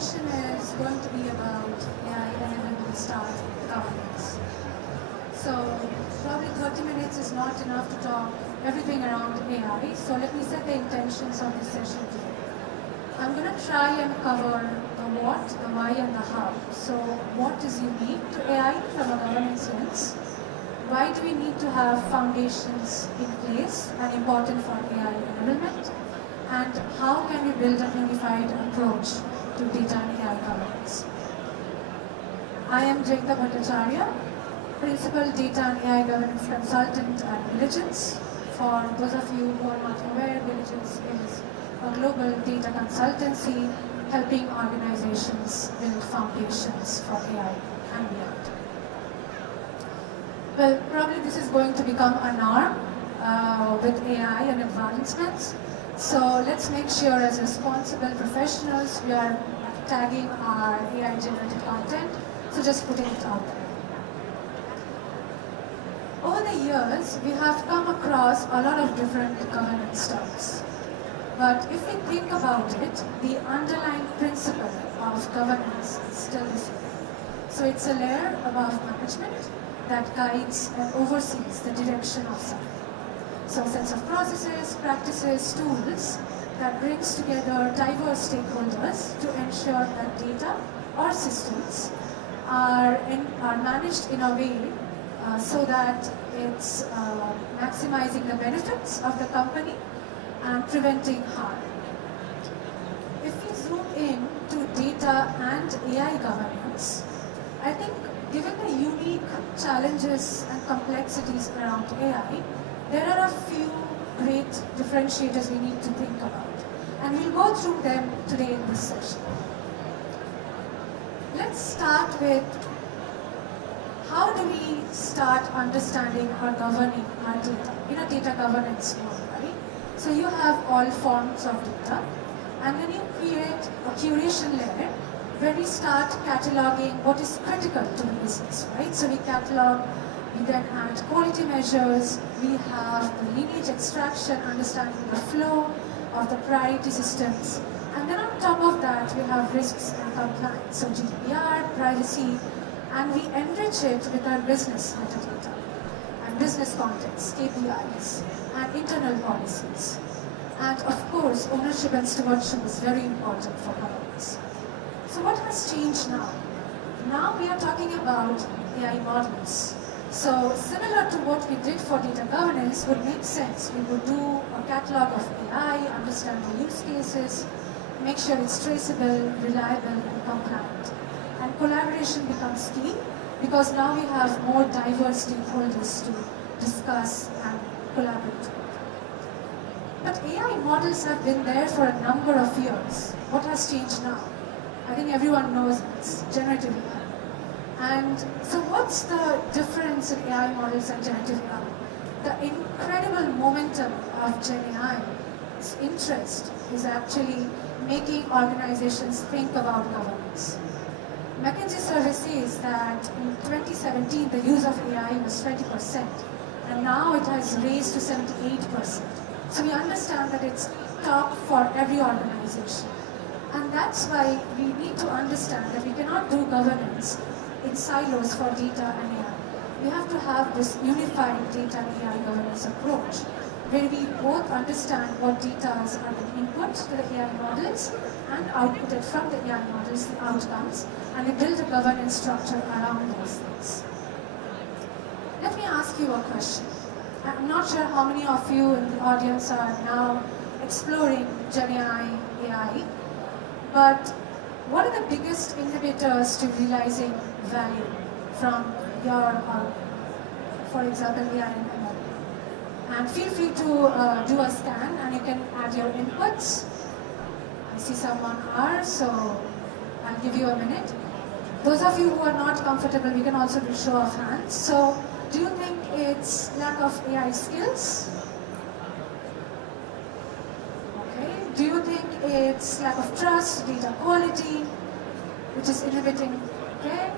session is going to be about AI enablement start governance. So probably 30 minutes is not enough to talk everything around AI, so let me set the intentions of this session today. I'm going to try and cover the what, the why, and the how. So what is unique to AI from a governance lens? Why do we need to have foundations in place and important for AI enablement? And how can we build a unified approach to data and AI governance? I am Jayeeta Bhattacharya, Principal Data and AI Governance Consultant at Billigence. For those of you who are not aware, Billigence is a global data consultancy helping organizations build foundations for AI and beyond. Well, probably this is going to become a norm with AI and advancements. So let's make sure as responsible professionals we are tagging our AI generated content, so just putting it out there. Over the years, we have come across a lot of different governance terms. But if we think about it, the underlying principle of governance is still the same. So it's a layer above management that guides and oversees the direction of something. So sets of processes, practices, tools that brings together diverse stakeholders to ensure that data or systems are managed in a way so that it's maximizing the benefits of the company and preventing harm. If we zoom in to data and AI governance, I think given the unique challenges and complexities around AI, there are a few great differentiators we need to think about. And we'll go through them today in this session. Let's start with how do we start understanding or governing our data in a data governance mode, right? So you have all forms of data, and then you create a curation layer where we start cataloging what is critical to the business, right? So we catalog, we then add quality measures, we have the lineage extraction, understanding the flow of the priority systems, and then on top of that we have risks and compliance, so GDPR, privacy, and we enrich it with our business metadata and business context, KPIs, and internal policies. And of course, ownership and stewardship is very important for governance. So what has changed now? Now we are talking about AI models. So similar to what we did for data governance would make sense. We would do a catalog of AI, understand the use cases, make sure it's traceable, reliable, and compliant. And collaboration becomes key because now we have more diverse stakeholders to discuss and collaborate with. But AI models have been there for a number of years. What has changed now? I think everyone knows it's generative AI. And so what's the difference in AI models and generative AI? The incredible momentum of Gen AI's interest is actually making organizations think about governance. McKinsey survey says that in 2017 the use of AI was 20%, and now it has raised to 78%. So we understand that it's top for every organization. And that's why we need to understand that we cannot do governance in silos for data and AI. We have to have this unified data and AI governance approach, where we both understand what data are being input to the AI models and outputted from the AI models, the outcomes, and we build a governance structure around those things. Let me ask you a question. I'm not sure how many of you in the audience are now exploring Gen AI, but what are the biggest inhibitors to realizing value from your, for example, AI and ML? And feel free to do a scan and you can add your inputs. I see someone are, so I'll give you a minute. Those of you who are not comfortable, we can also do show of hands. So do you think it's lack of AI skills? Okay. Do you think it's lack of trust, data quality, which is inhibiting, okay?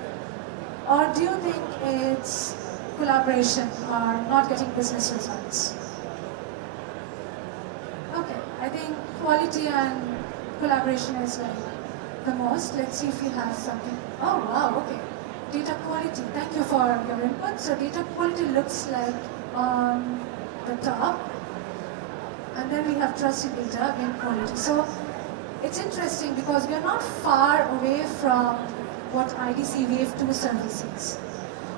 Or do you think it's collaboration or not getting business results? Okay, I think quality and collaboration is very the most. Let's see if we have something. Oh wow, okay. Data quality, thank you for your input. So data quality looks like on the top. And then we have trusted data and quality. So it's interesting because we are not far away from what IDC Wave 2 service is.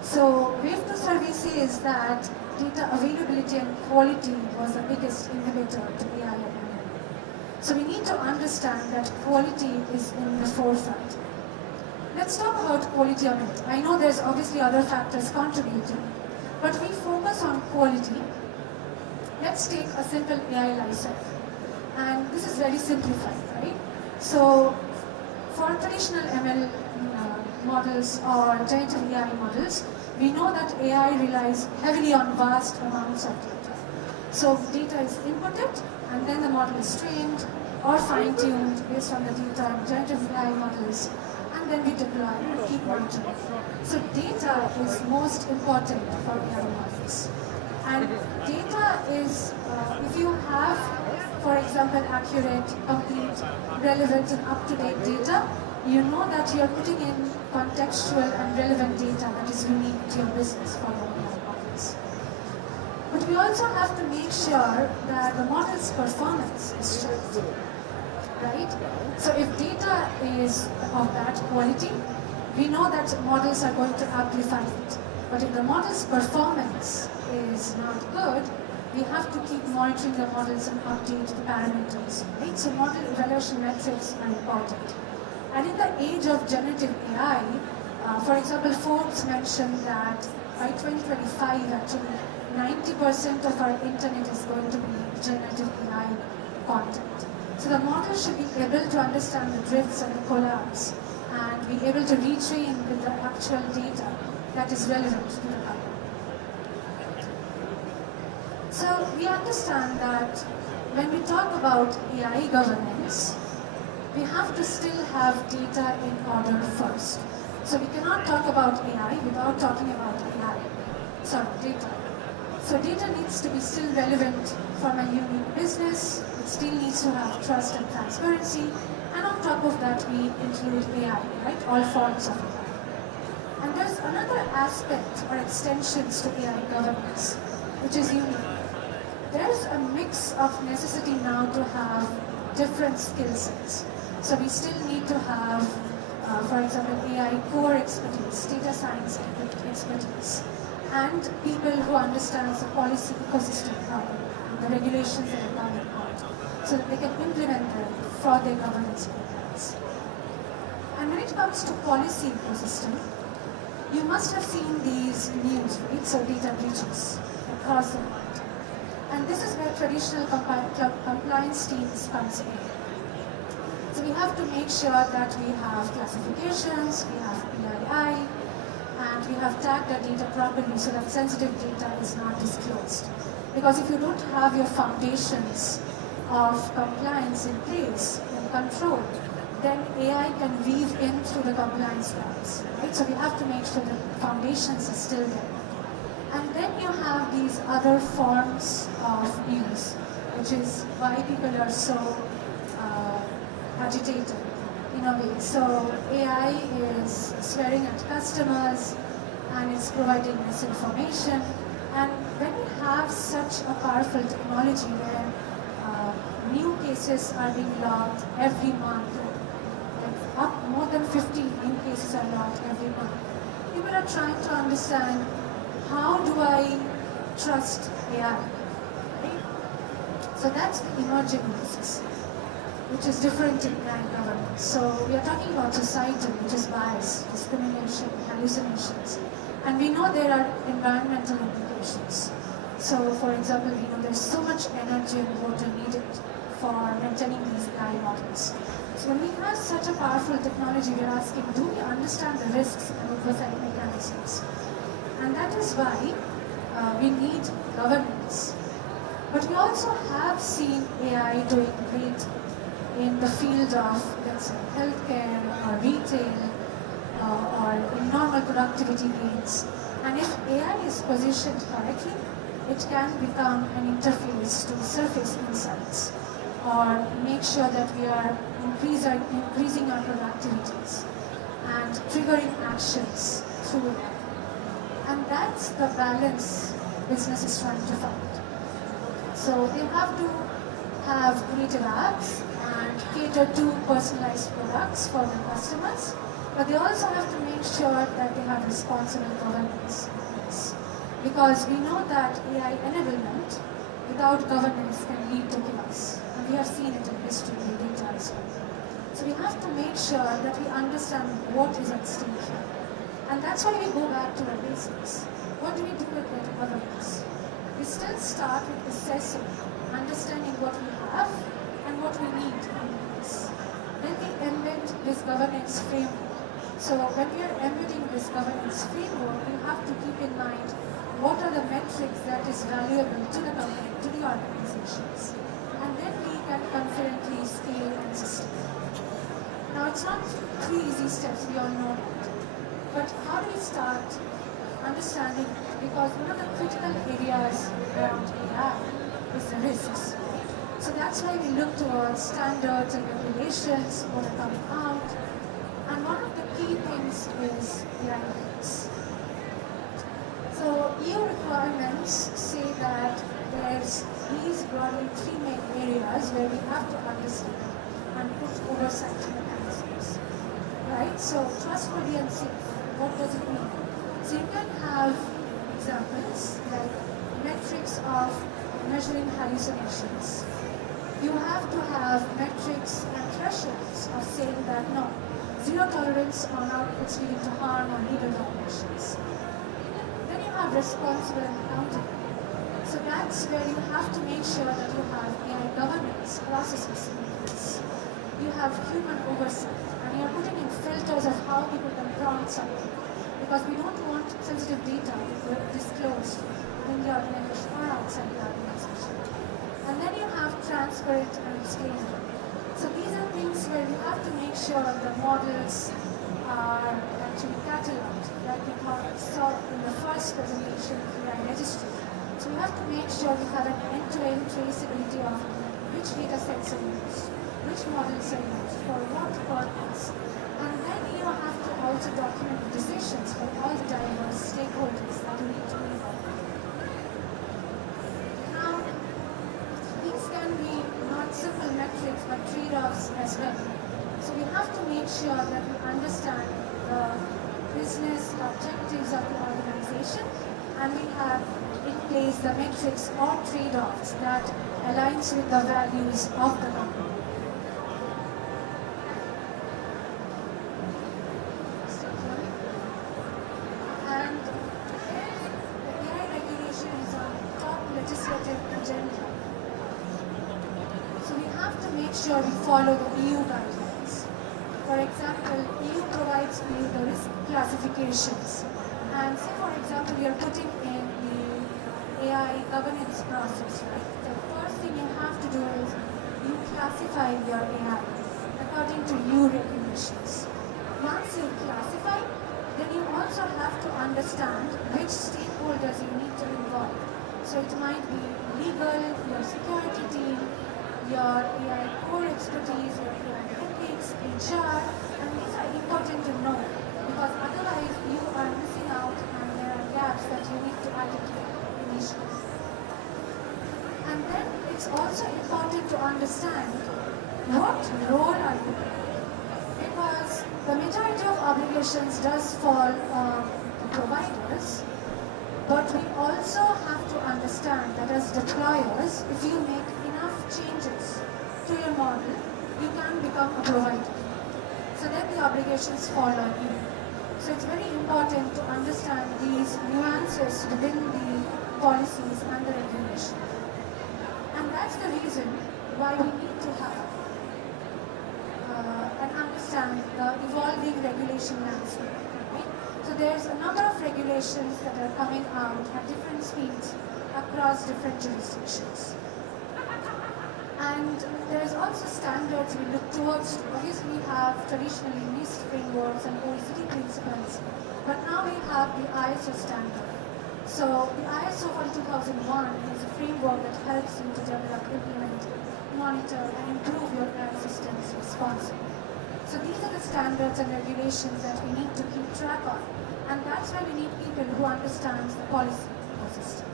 So Wave 2 service is that data availability and quality was the biggest inhibitor to AI and ML. So we need to understand that quality is in the forefront. Let's talk about quality a bit. I know there's obviously other factors contributing, but we focus on quality. Let's take a simple AI lifecycle. And this is very simplified, right? So for traditional ML models or generative AI models, we know that AI relies heavily on vast amounts of data. So data is inputted, and then the model is trained or fine-tuned based on the data in generative AI models, and then we deploy and keep monitoring. So data is most important for AI models. And data is, if you have, for example, accurate, complete, relevant, and up-to-date data, you know that you're putting in contextual and relevant data that is unique to your business for your AI models. But we also have to make sure that the model's performance is checked, right? So if data is of bad quality, we know that models are going to amplify it. But if the model's performance is not good, we have to keep monitoring the models and update the parameters, right? So model evaluation metrics are important. And in the age of generative AI, for example, Forbes mentioned that by 2025, actually, 90% of our internet is going to be generative AI content. So the model should be able to understand the drifts and the collapse and be able to retrain with the actual data that is relevant to the problem. So we understand that when we talk about AI governance, we have to still have data in order first. So we cannot talk about AI without talking about data. So data needs to be still relevant for my unique business. It still needs to have trust and transparency. And on top of that, we include AI, right? All forms of AI. And there's another aspect or extensions to AI governance, which is unique. There's a mix of necessity now to have different skill sets. So we still need to have, for example, AI core expertise, data science expertise, and people who understand the policy ecosystem problem, the regulations that are coming out, so that they can implement them for their governance programs. And when it comes to policy ecosystem, you must have seen these news, right? So data breaches across the world. And this is where traditional compliance teams comes in. So we have to make sure that we have classifications, we have PII, and we have tagged the data properly so that sensitive data is not disclosed. Because if you don't have your foundations of compliance in place and control, then AI can weave in through the compliance gaps, right? So we have to make sure that foundations are still there. And then you have these other forms of use, which is why people are so agitated in a way. So AI is swearing at customers and it's providing misinformation. And when we have such a powerful technology where new cases are being logged every month, like up more than 50 new cases are logged every month, people are trying to understand, how do I trust AI? Right? So that's the emerging risks, which is different in AI governance. So we are talking about societal, which is bias, discrimination, hallucinations. And we know there are environmental implications. So for example, we know there's so much energy and water needed for maintaining these AI models. So when we have such a powerful technology, we're asking, do we understand the risks and oversight mechanisms? And that is why we need governance. But we also have seen AI doing great in the field of, let's say, healthcare or retail or in normal productivity gains. And if AI is positioned correctly, it can become an interface to surface insights or make sure that we are increasing our productivities and triggering actions through it. And that's the balance business is trying to find. So they have to have creative apps and cater to personalized products for the customers, but they also have to make sure that they have responsible governance. Because we know that AI enablement without governance can lead to chaos. And we have seen it in history with data as well. So we have to make sure that we understand what is at stake here. And that's why we go back to our basics. What do we do with data governance? We still start with assessing, understanding what we have and what we need in place. Then we embed this governance framework. So when we are embedding this governance framework, we have to keep in mind what are the metrics that is valuable to the company, to the organizations. And then we can concurrently scale and sustain. Now it's not 3 easy steps, we all know that. But how do we start understanding? Because one of the critical areas around AI is the risks. So that's why we look towards standards and regulations, what are coming out. And one of the key things is AI ethics. So EU requirements say that there's these broadly 3 main areas where we have to understand and put oversight mechanisms. Right? So trustworthy and safe, what does it mean? So you can have examples like metrics of measuring hallucinations. You have to have metrics and thresholds of saying that no, zero tolerance on outputs leading to harm or legal violations. Then you have responsible and accountable. So that's where you have to make sure that you have AI governance processes in place. You have human oversight, and you're putting in filters of how people can prompt something. Because we don't want sensitive data to be disclosed in the organization or outside the organization. And then you have transparent and scalable. So these are things where you have to make sure the models are actually cataloged, like we saw in the first presentation of AI registry. So you have to make sure you have an end-to-end traceability of which data sets are used, which models are used, for what purpose. And then you have to also document the decisions for all the diverse stakeholders that you need to involve. Now, these can be not simple metrics but trade-offs as well. So we have to make sure that we understand the business objectives of the organization, and we have in place the metrics or trade-offs that aligns with the values of the company. And the AI regulation is on top legislative agenda. So we have to make sure we follow the EU guidelines. For example, EU provides you the risk classifications. And say for example, you are putting in the AI governance process, right? The first thing you have to do is you classify your AI according to EU regulations. Once you classify, then you also have to understand which stakeholders you need to involve. So it might be legal, your security team, your AI core expertise, your AI ethics, HR, and these are important to know because otherwise you are missing out and there are gaps that you need to identify initially. And then it's also important to understand what role are you playing, because the majority of obligations does fall on the providers, but we also have to understand that as deployers, if you make enough changes to your model, you can become a provider. So then the obligations fall on you. So it's very important to understand these nuances within the policies and the regulation. And that's the reason why we need to have and understand the evolving regulation landscape. Right? So there's a number of regulations that are coming out at different speeds across different jurisdictions. And there's also standards we look towards. Obviously we have traditionally NIST frameworks and OECD principles, but now we have the ISO standard. So the ISO 42001 is a framework that helps you to develop, implement, monitor, and improve your AI systems responsibly. So these are the standards and regulations that we need to keep track of, and that's why we need people who understand the policy ecosystem.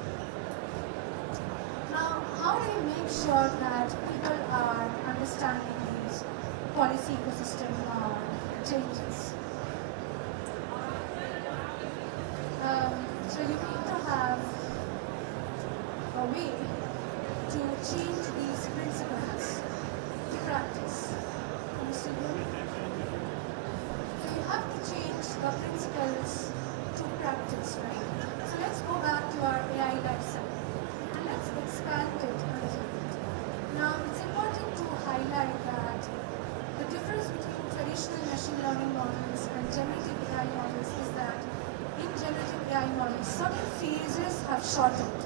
Now, how do we make sure that people are understanding these policy ecosystem changes? So you need to have a way to change these principles to practice. Can you still hear me? So you have to change the principles to practice, right? So let's go back to our AI lifecycle and let's expand it a little bit. Now it's important to highlight that the difference between traditional machine learning models and generative AI models is that in generative AI models, certain phases have shortened.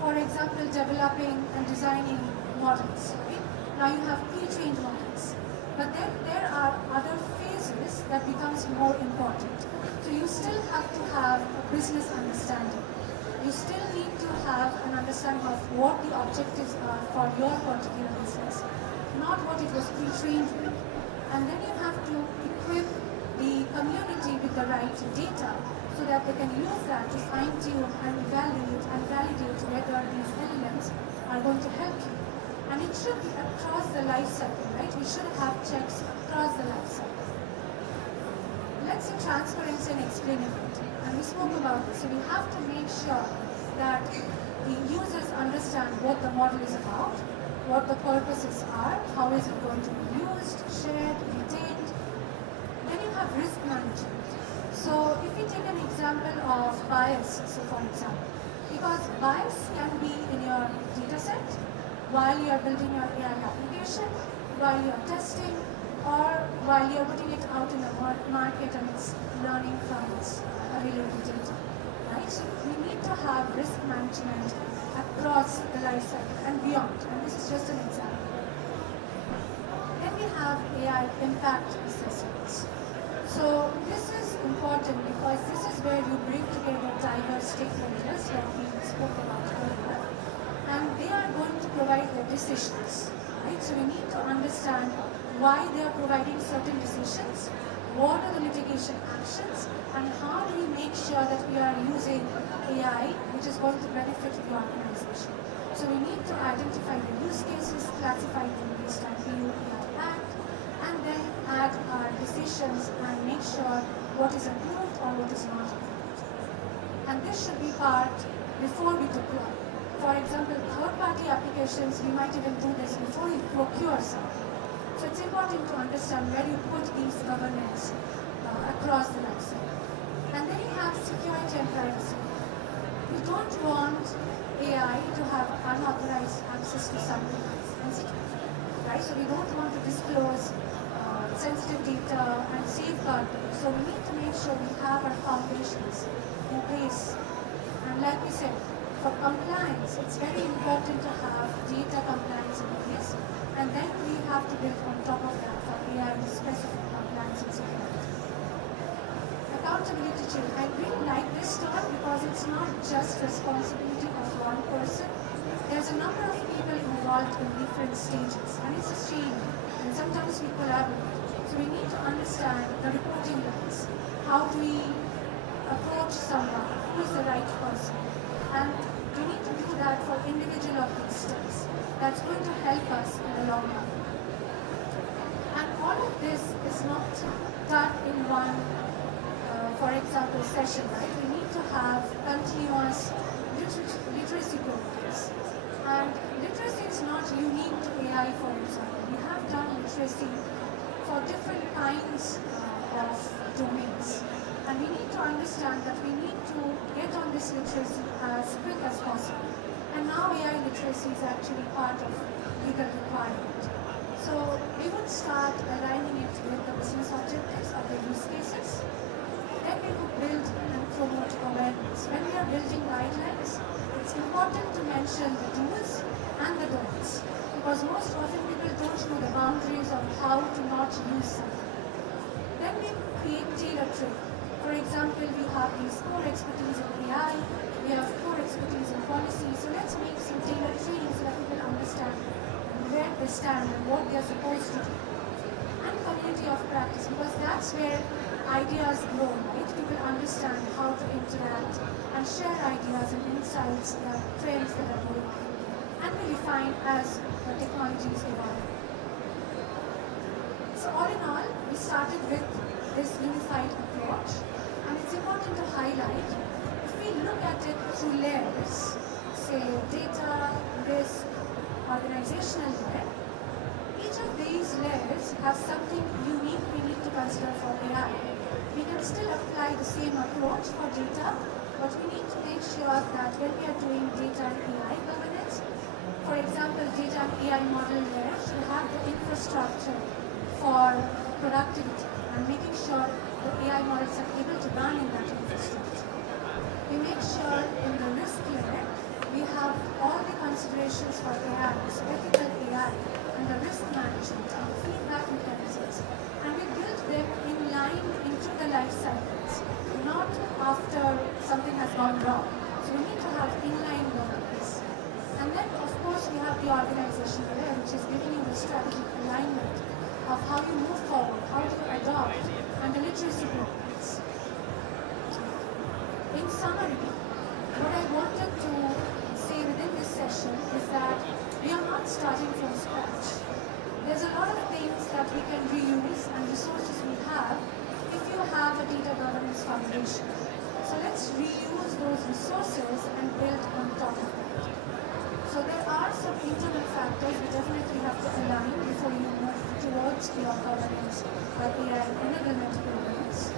For example, developing and designing models. Right? Now you have pre-trained models. But then there are other phases that becomes more important. So you still have to have a business understanding. You still need to have an understanding of what the objectives are for your particular business, not what it was pre-trained with. And then you have to equip the community with the right data so that they can use that to fine-tune and evaluate and validate whether these elements are going to help you. And it should be across the life cycle, right? We should have checks across the life cycle. Let's see transparency and explainability. And we spoke about this. So we have to make sure that the users understand what the model is about, what the purposes are, how is it going to be used, shared, retained. Then you have risk management. So if we take an example of bias, so for example, because bias can be in your data set while you are building your AI application, while you are testing, or while you are putting it out in the market and it's learning from its available data. Right? So we need to have risk management across the life cycle and beyond. And this is just an example. Then we have AI impact assessments. So this is important because this is where you bring together diverse stakeholders like we spoke about earlier, and they are going to provide their decisions, right? So we need to understand why they are providing certain decisions, what are the mitigation actions, and how do we make sure that we are using AI which is going to benefit the organization. So we need to identify the use cases, classify them based on EU AI Act, and then add our decisions and make sure what is approved or what is not approved. And this should be part before we deploy. For example, third-party applications, we might even do this before you procure something. So it's important to understand where you put these governance across the life cycle. And then you have security and privacy. We don't want AI to have unauthorized access to something sensitive, right? So we don't want to disclose sensitive data and safeguard them. So we need to make sure we have our foundations in place. And like we said, for compliance, it's very important to have data compliance in place. And then we have to build on top of that for AI specific compliance and security. Accountability chain. I really like this term because it's not just responsibility of one person. There's a number of people involved in different stages, and it's a chain. And sometimes we collaborate. So we need to understand the reporting lines. How do we approach someone? Who is the right person? And we need to do that for individual of these steps. That's going to help us in the long run. And all of this is not done in one, for example, session, right? We need to have continuous literacy programs. And literacy is not unique to AI, for example. We have done literacy for different kinds of domains. And we need to understand that we need to get on this literacy as quick as possible. And now AI literacy is actually part of legal requirement. So we would start aligning it with the business objectives of the use cases. Then we would build and promote awareness. When we are building guidelines, it's important to mention the do's and the don'ts. Because most often people don't know the boundaries of how to not use something. Then we create tailored training. For example, we have these core expertise in AI, We have core expertise in policy, so let's make some tailored training so that people understand where they stand and what they're supposed to do. And community of practice, because that's where ideas grow, right? People understand how to interact and share ideas and insights, trends that are going on. And we refine as the technologies evolve. So all in all, we started with this unified approach, and it's important to highlight, if we look at it through layers, say data, risk, organizational layer, each of these layers have something unique we need to consider for AI. We can still apply the same approach for data, but we need to make sure that when we are doing data and AI governance, for example, data and AI model layer should have the infrastructure for productivity and making sure the AI models are able to run in that infrastructure. We make sure in the risk layer, we have all the considerations for AI, so ethical AI, and the risk management and feedback mechanisms. And we build them in line into the life cycles, not after something has gone wrong. So we need to have inline governance. And then, of course, we have the organization layer, which is giving you the strategic alignment of how you move forward, how you adopt, and the literacy programs. In summary, what I wanted to say within this session is that we are not starting from scratch. There's a lot of things that we can reuse and resources we have if you have a data governance foundation. So let's reuse those resources and build on top of that. So there are some internal factors we definitely have to align before you move towards your governance or AI enablement programs.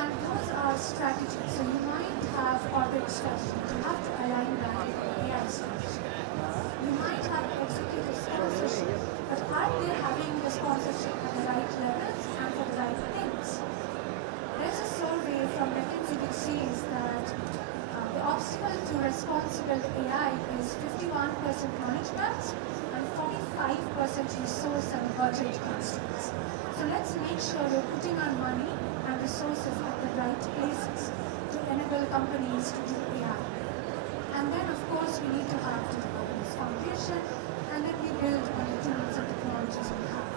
And those are strategies. So you might have corporate strategy. You have to align that with AI strategy. You might have executive sponsorship, but are they having the sponsorship at the right levels and for the right things? There's a survey from McKinsey which says that the obstacle to responsible AI is 51% knowledge gaps and 45% resource and budget constraints. So let's make sure we're putting our money and resources at the right places to enable companies to do AI. And then, of course, we need to have the governance foundation, and then we build on the tools and technologies we have.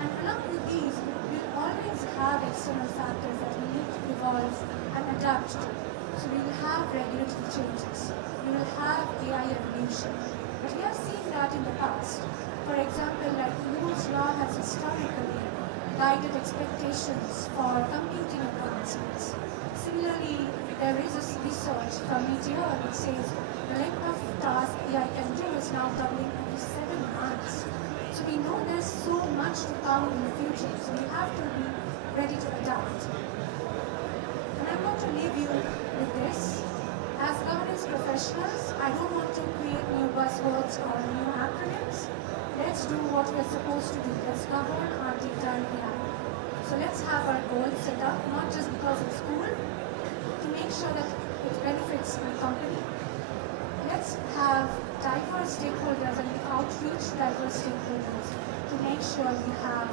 And along with these, we'll always have external factors that we need to evolve and adapt to. So we will have regulatory changes. We will have AI evolution. But we have seen that in the past. For example, like Moore's law has historically guided expectations for computing advancements. Similarly, there is a research from Meteor which says the length of task AI can do is now doubling every 7 months. So we know there's so much to come in the future, so we have to be ready to adapt. And I'm going to leave you with this. As governance professionals, I don't want to create new buzzwords or new acronyms. Let's do what we're supposed to do. Let's govern our data and AI. So let's have our goals set up, not just because it's cool, to make sure that it benefits my company. Let's have diverse stakeholders and outreach diverse stakeholders to make sure we have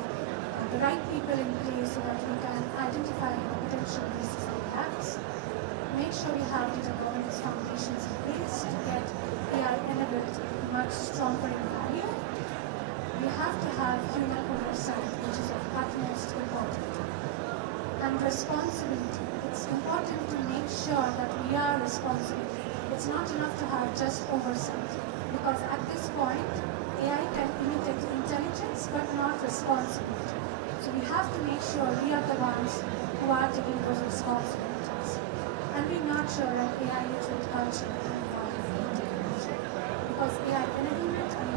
the right people in place so that we can identify the potential risks and gaps. Make sure we have data governance foundations in place to get AI enabled much stronger in value. We have to have human oversight, which is of utmost importance. And responsibility. It's important to make sure that we are responsible. It's not enough to have just oversight, because at this point, AI can imitate intelligence but not responsibility. So we have to make sure we are the ones who are taking those responsibilities. And we nurture an AI literate culture and technology. Because AI enablement and